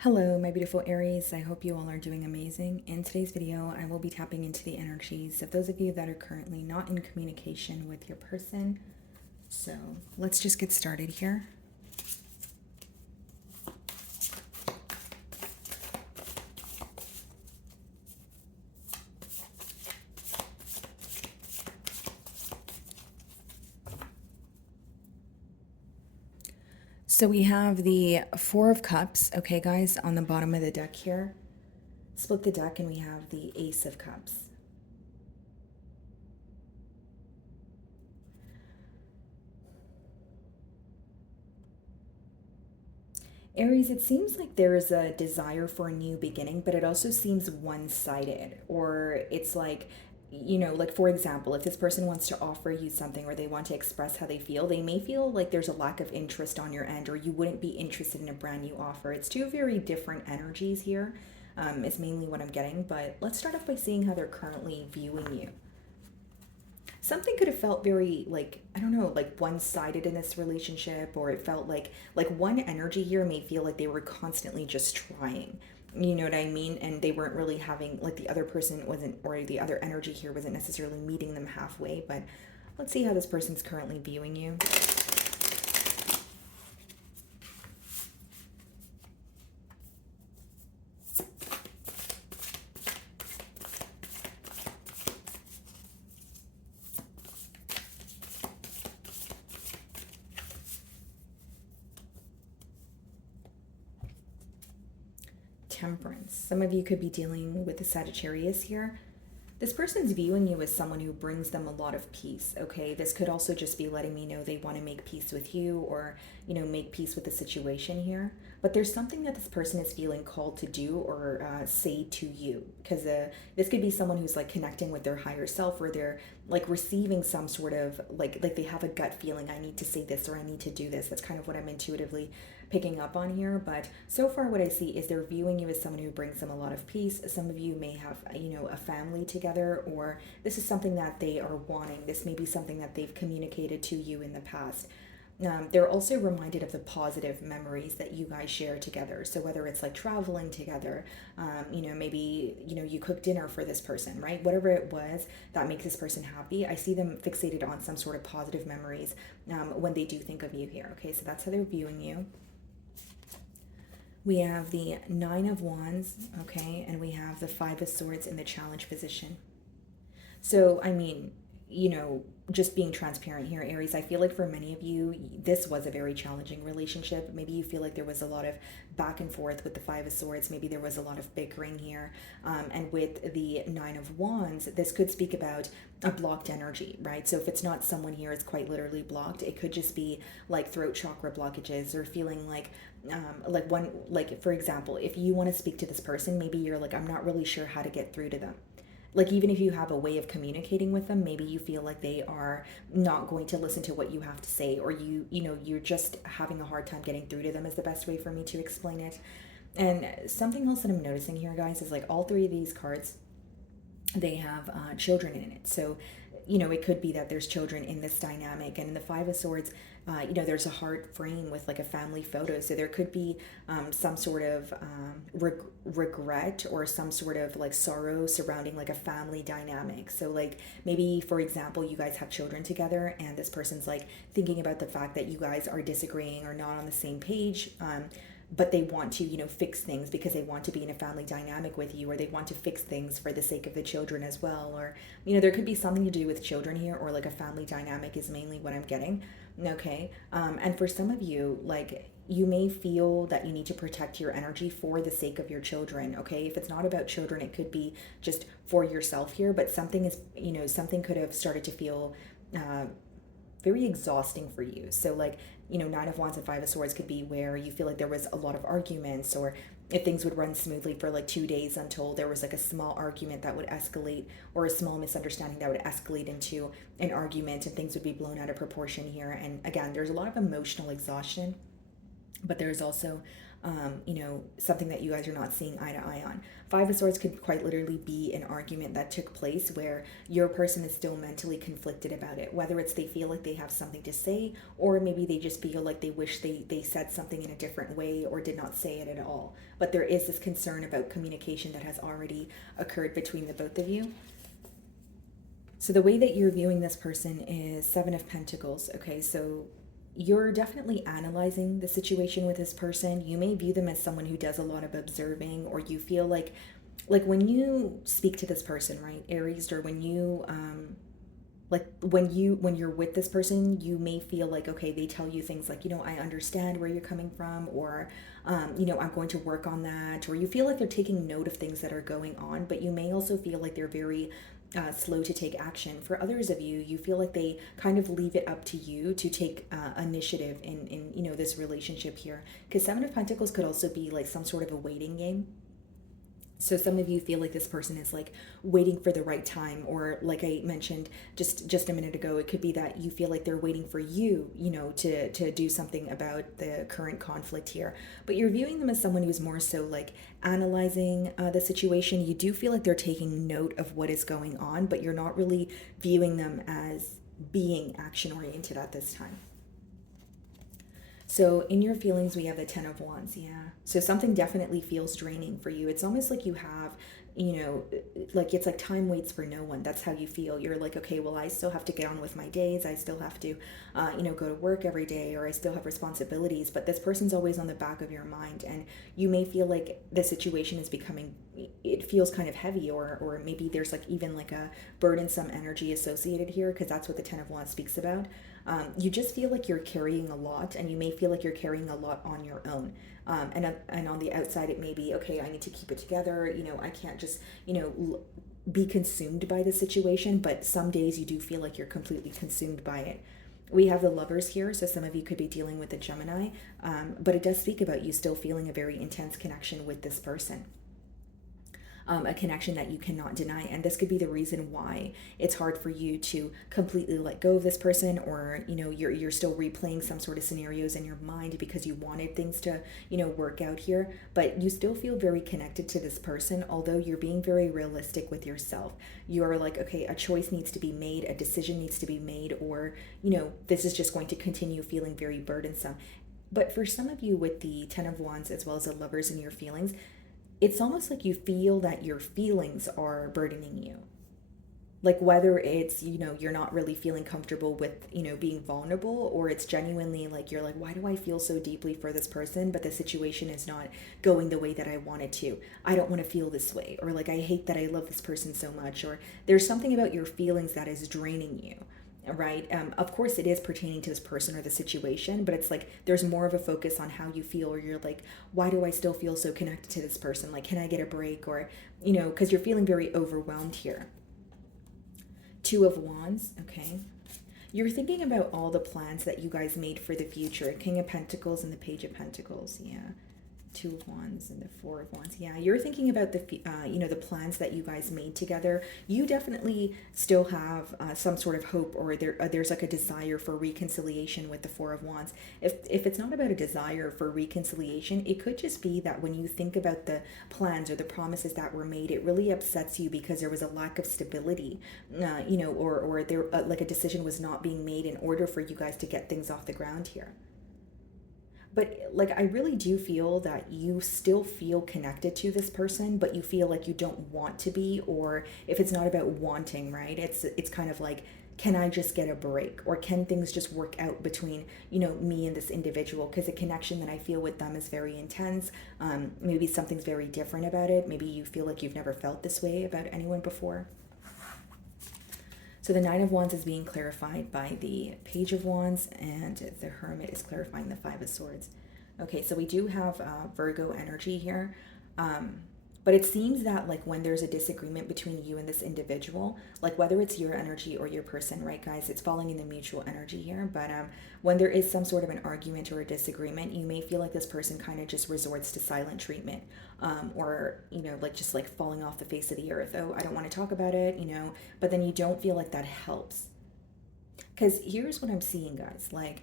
Hello, my beautiful Aries. I hope you all are doing amazing. In today's video, I will be tapping into the energies of those of you that are currently not in communication with your person. So let's just get started here. So we have the Four of Cups, okay, guys, on the bottom of the deck here. Split the deck and we have the Ace of Cups. Aries, it seems like there is a desire for a new beginning, but it also seems one-sided. Or it's like, like for example, if this person wants to offer you something or they want to express how they feel, they may feel like there's a lack of interest on your end or you wouldn't be interested in a brand new offer. It's two very different energies here, is mainly what I'm getting. But let's start off by seeing how they're currently viewing you. Something could have felt very, like, I don't know, like one-sided in this relationship, or it felt like one energy here may feel like they were constantly just trying, you know what I mean, and they weren't really having, like, the other person wasn't, or the other energy here wasn't necessarily meeting them halfway. But let's see how this person's currently viewing you. Temperance. Some of you could be dealing with the Sagittarius here. This person's viewing you as someone who brings them a lot of peace, okay? This could also just be letting me know they want to make peace with you, or, make peace with the situation here. But there's something that this person is feeling called to do or say to you. Because this could be someone who's like connecting with their higher self, or they're like receiving some sort of like they have a gut feeling, I need to say this or I need to do this. That's kind of what I'm intuitively picking up on here. But so far what I see is they're viewing you as someone who brings them a lot of peace. Some of you may have, a family together, or this is something that they are wanting. This may be something that they've communicated to you in the past. They're also reminded of the positive memories that you guys share together. So whether it's like traveling together, maybe, you cook dinner for this person, right? Whatever it was that makes this person happy, I see them fixated on some sort of positive memories when they do think of you here. Okay, so that's how they're viewing you. We have the Nine of Wands, okay, and we have the Five of Swords in the challenge position. So, I mean, just being transparent here, Aries, I feel like for many of you, this was a very challenging relationship. Maybe you feel like there was a lot of back and forth with the Five of Swords. Maybe there was a lot of bickering here. And with the Nine of Wands, this could speak about a blocked energy, right? So if it's not someone here, it's quite literally blocked. It could just be like throat chakra blockages, or feeling like for example, if you want to speak to this person, maybe you're like, I'm not really sure how to get through to them. Like, even if you have a way of communicating with them, maybe you feel like they are not going to listen to what you have to say, or you're just having a hard time getting through to them, is the best way for me to explain it. And something else that I'm noticing here, guys, is like all three of these cards, they have children in it. So, it could be that there's children in this dynamic. And in the Five of Swords, there's a heart frame with like a family photo. So there could be some sort of regret, or some sort of like sorrow surrounding like a family dynamic. So, like, maybe, for example, you guys have children together and this person's like thinking about the fact that you guys are disagreeing or not on the same page. But they want to, fix things because they want to be in a family dynamic with you, or they want to fix things for the sake of the children as well. Or, there could be something to do with children here, or like a family dynamic is mainly what I'm getting. Okay. And for some of you, like, you may feel that you need to protect your energy for the sake of your children. Okay. If it's not about children, it could be just for yourself here, but something is, something could have started to feel, very exhausting for you. So, like, Nine of Wands and Five of Swords could be where you feel like there was a lot of arguments, or if things would run smoothly for like 2 days until there was like a small argument that would escalate, or a small misunderstanding that would escalate into an argument, and things would be blown out of proportion here. And again, there's a lot of emotional exhaustion, but there's also something that you guys are not seeing eye to eye on. Five of Swords could quite literally be an argument that took place where your person is still mentally conflicted about it, whether it's they feel like they have something to say, or maybe they just feel like they wish they said something in a different way or did not say it at all. But there is this concern about communication that has already occurred between the both of you. So the way that you're viewing this person is Seven of Pentacles. Okay, so you're definitely analyzing the situation with this person. You may view them as someone who does a lot of observing, or you feel like when you speak to this person, right, Aries, or when you when you're with this person, you may feel like, okay, they tell you things like, I understand where you're coming from, or I'm going to work on that, or you feel like they're taking note of things that are going on, but you may also feel like they're very slow to take action. For others of you, you feel like they kind of leave it up to you to take initiative in this relationship here, because Seven of Pentacles could also be like some sort of a waiting game. So some of you feel like this person is like waiting for the right time, or like I mentioned just a minute ago, it could be that you feel like they're waiting for you, to do something about the current conflict here. But you're viewing them as someone who's more so like analyzing the situation. You do feel like they're taking note of what is going on, but you're not really viewing them as being action oriented at this time. So in your feelings, we have the Ten of Wands. Yeah. So something definitely feels draining for you. It's almost like you have, like it's like time waits for no one. That's how you feel. You're like, okay, well, I still have to get on with my days. I still have to, go to work every day, or I still have responsibilities. But this person's always on the back of your mind. And you may feel like the situation is becoming, it feels kind of heavy, or maybe there's like even like a burdensome energy associated here, because that's what the Ten of Wands speaks about. You just feel like you're carrying a lot, and you may feel like you're carrying a lot on your own. And on the outside, it may be, okay, I need to keep it together. I can't just, be consumed by the situation. But some days you do feel like you're completely consumed by it. We have the Lovers here, so some of you could be dealing with a Gemini, but it does speak about you still feeling a very intense connection with this person. A connection that you cannot deny. And this could be the reason why it's hard for you to completely let go of this person, or, you're still replaying some sort of scenarios in your mind because you wanted things to, work out here, but you still feel very connected to this person, although you're being very realistic with yourself. You're like, okay, a choice needs to be made, a decision needs to be made, or, this is just going to continue feeling very burdensome. But for some of you with the Ten of Wands, as well as the Lovers in your feelings, it's almost like you feel that your feelings are burdening you. Like whether it's, you're not really feeling comfortable with, being vulnerable, or it's genuinely like, you're like, why do I feel so deeply for this person, but the situation is not going the way that I want it to. I don't want to feel this way. Or like, I hate that I love this person so much. Or there's something about your feelings that is draining you. Right. Of course, it is pertaining to this person or the situation, but it's like there's more of a focus on how you feel, or you're like, why do I still feel so connected to this person? Like, can I get a break? Or, because you're feeling very overwhelmed here. Two of Wands. Okay. You're thinking about all the plans that you guys made for the future. King of Pentacles and the Page of Pentacles. Yeah. Two of Wands and the Four of Wands. Yeah, you're thinking about the the plans that you guys made together. You definitely still have some sort of hope, or there's like a desire for reconciliation with the Four of Wands. If it's not about a desire for reconciliation, it could just be that when you think about the plans or the promises that were made, it really upsets you because there was a lack of stability, or there like a decision was not being made in order for you guys to get things off the ground here. But like, I really do feel that you still feel connected to this person, but you feel like you don't want to be, or if it's not about wanting, right? It's kind of like, can I just get a break, or can things just work out between, me and this individual? Because the connection that I feel with them is very intense. Maybe something's very different about it. Maybe you feel like you've never felt this way about anyone before. So the Nine of Wands is being clarified by the Page of Wands, and the Hermit is clarifying the Five of Swords. Okay, so we do have Virgo energy here. But it seems that like when there's a disagreement between you and this individual, like whether it's your energy or your person, right, guys, it's falling in the mutual energy here. But when there is some sort of an argument or a disagreement, you may feel like this person kind of just resorts to silent treatment, or, like just like falling off the face of the earth. Oh, I don't want to talk about it, but then you don't feel like that helps. Because here's what I'm seeing, guys, like,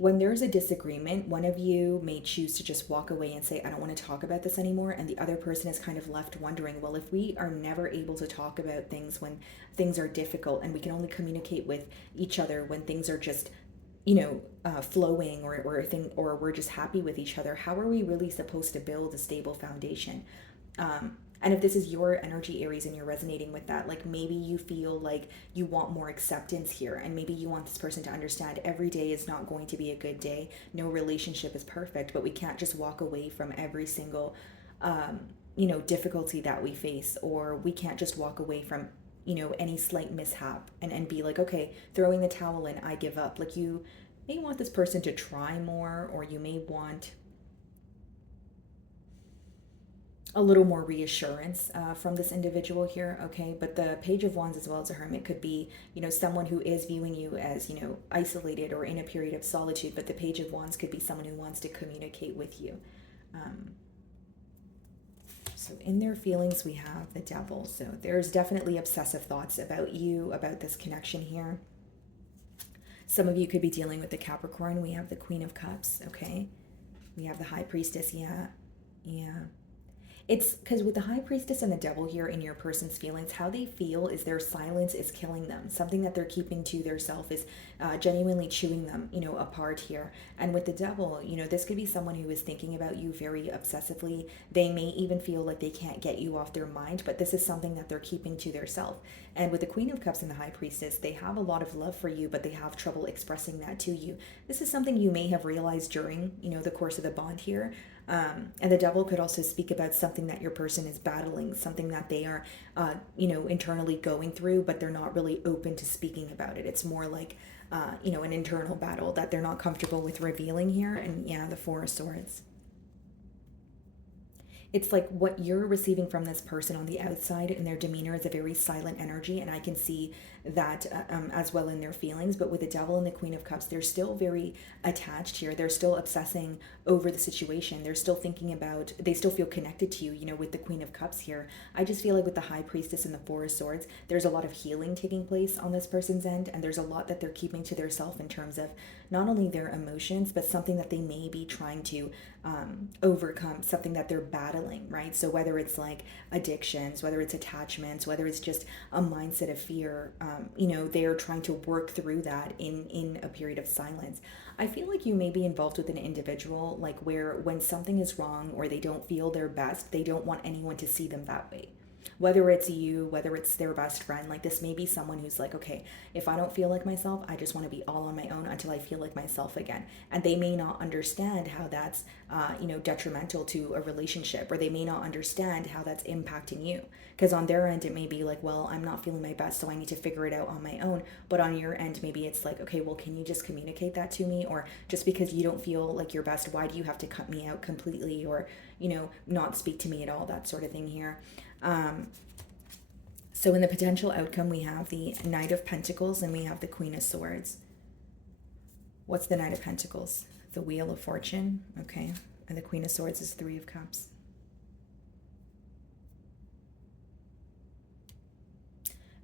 when there's a disagreement, one of you may choose to just walk away and say, I don't want to talk about this anymore. And the other person is kind of left wondering, well, if we are never able to talk about things when things are difficult, and we can only communicate with each other when things are just, flowing, or we're just happy with each other, how are we really supposed to build a stable foundation? And if this is your energy, Aries, and you're resonating with that, like maybe you feel like you want more acceptance here, and maybe you want this person to understand every day is not going to be a good day. No relationship is perfect, but we can't just walk away from every single, difficulty that we face, or we can't just walk away from, any slight mishap and be like, okay, throwing the towel in, I give up. Like you may want this person to try more, or you may want a little more reassurance from this individual here, okay? But the Page of Wands as well as a Hermit could be, someone who is viewing you as, isolated or in a period of solitude, but the Page of Wands could be someone who wants to communicate with you. So in their feelings, we have the Devil. So there's definitely obsessive thoughts about you, about this connection here. Some of you could be dealing with the Capricorn. We have the Queen of Cups, okay? We have the High Priestess, yeah. It's because with the High Priestess and the Devil here in your person's feelings, how they feel is their silence is killing them. Something that they're keeping to their self is genuinely chewing them, apart here. And with the Devil, this could be someone who is thinking about you very obsessively. They may even feel like they can't get you off their mind, but this is something that they're keeping to their self. And with the Queen of Cups and the High Priestess, they have a lot of love for you, but they have trouble expressing that to you. This is something you may have realized during, the course of the bond here. And the Devil could also speak about something that your person is battling, something that they are, internally going through, but they're not really open to speaking about it. It's more like, an internal battle that they're not comfortable with revealing here. And yeah, the Four of Swords. It's like what you're receiving from this person on the outside, and their demeanor is a very silent energy, and I can see that as well in their feelings. But with the Devil and the Queen of Cups, they're still very attached here. They're still obsessing over the situation. They're still thinking about, they still feel connected to you, with the Queen of Cups here. I just feel like with the High Priestess and the Four of Swords, there's a lot of healing taking place on this person's end, and there's a lot that they're keeping to their self in terms of not only their emotions, but something that they may be trying to overcome, something that they're battling, right? So whether it's like addictions, whether it's attachments, whether it's just a mindset of fear, they're trying to work through that in a period of silence. I feel like you may be involved with an individual, like where when something is wrong or they don't feel their best, they don't want anyone to see them that way. Whether it's you, whether it's their best friend, like this may be someone who's like, okay, if I don't feel like myself, I just want to be all on my own until I feel like myself again. And they may not understand how that's, detrimental to a relationship, or they may not understand how that's impacting you. Because on their end, it may be like, well, I'm not feeling my best, so I need to figure it out on my own. But on your end, maybe it's like, okay, well, can you just communicate that to me? Or just because you don't feel like your best, why do you have to cut me out completely, or, not speak to me at all, that sort of thing here. So in the potential outcome, we have the Knight of Pentacles and we have the Queen of Swords. What's the Knight of Pentacles? The Wheel of Fortune, okay. And the Queen of Swords is Three of Cups.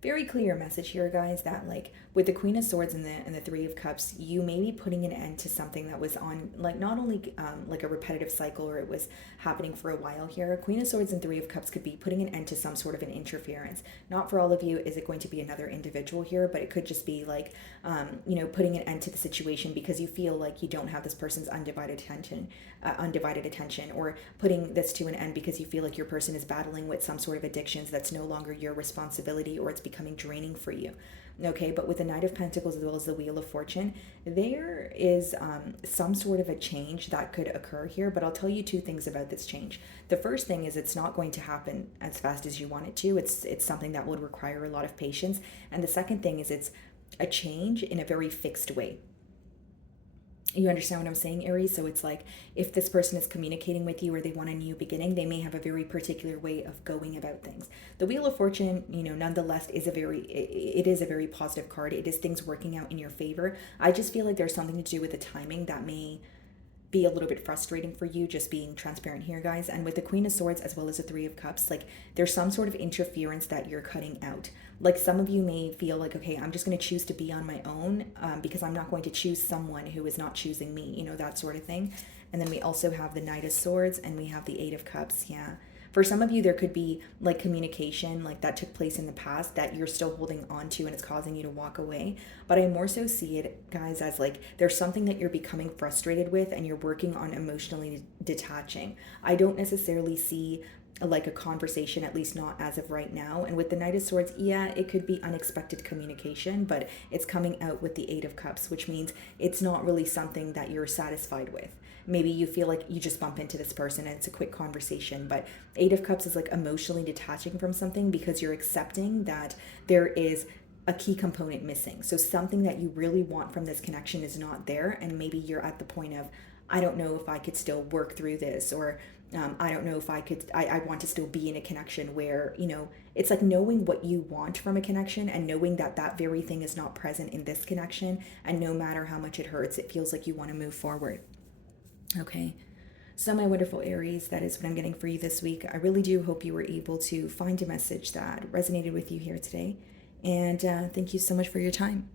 Very clear message here, guys, that like with the Queen of Swords and the Three of Cups, you may be putting an end to something that was on like not only like a repetitive cycle, or it was happening for a while here. Queen of Swords and Three of Cups could be putting an end to some sort of an interference. Not for all of you is it going to be another individual here, but it could just be like putting an end to the situation because you feel like you don't have this person's undivided attention, or putting this to an end because you feel like your person is battling with some sort of addictions that's no longer your responsibility, or it's becoming draining for you. Okay, but with the Knight of Pentacles as well as the Wheel of Fortune, there is some sort of a change that could occur here, but I'll tell you two things about this change. The first thing is it's not going to happen as fast as you want it to. It's something that would require a lot of patience. And the second thing is it's a change in a very fixed way. You understand what I'm saying, Aries? So it's like if this person is communicating with you or they want a new beginning, they may have a very particular way of going about things. The Wheel of Fortune, nonetheless is a very positive card. It is things working out in your favor. I just feel like there's something to do with the timing that may be a little bit frustrating for you, just being transparent here, guys. And with the Queen of Swords as well as the Three of Cups, like there's some sort of interference that you're cutting out. Like some of you may feel like, okay, I'm just going to choose to be on my own because I'm not going to choose someone who is not choosing me, you know, that sort of thing. And then we also have the Knight of Swords and we have the Eight of Cups. Yeah. For some of you, there could be like communication like that took place in the past that you're still holding on to and it's causing you to walk away. But I more so see it, guys, as like there's something that you're becoming frustrated with and you're working on emotionally detaching. I don't necessarily see like a conversation, at least not as of right now. And with the Knight of Swords, yeah, it could be unexpected communication, but it's coming out with the Eight of Cups, which means it's not really something that you're satisfied with. Maybe you feel like you just bump into this person and it's a quick conversation, but Eight of Cups is like emotionally detaching from something because you're accepting that there is a key component missing. So something that you really want from this connection is not there, and maybe you're at the point of, I don't know if I could still work through this, or I don't know if I want to still be in a connection where, you know, it's like knowing what you want from a connection and knowing that that very thing is not present in this connection. And no matter how much it hurts, it feels like you want to move forward. Okay. So, my wonderful Aries, that is what I'm getting for you this week. I really do hope you were able to find a message that resonated with you here today. And thank you so much for your time.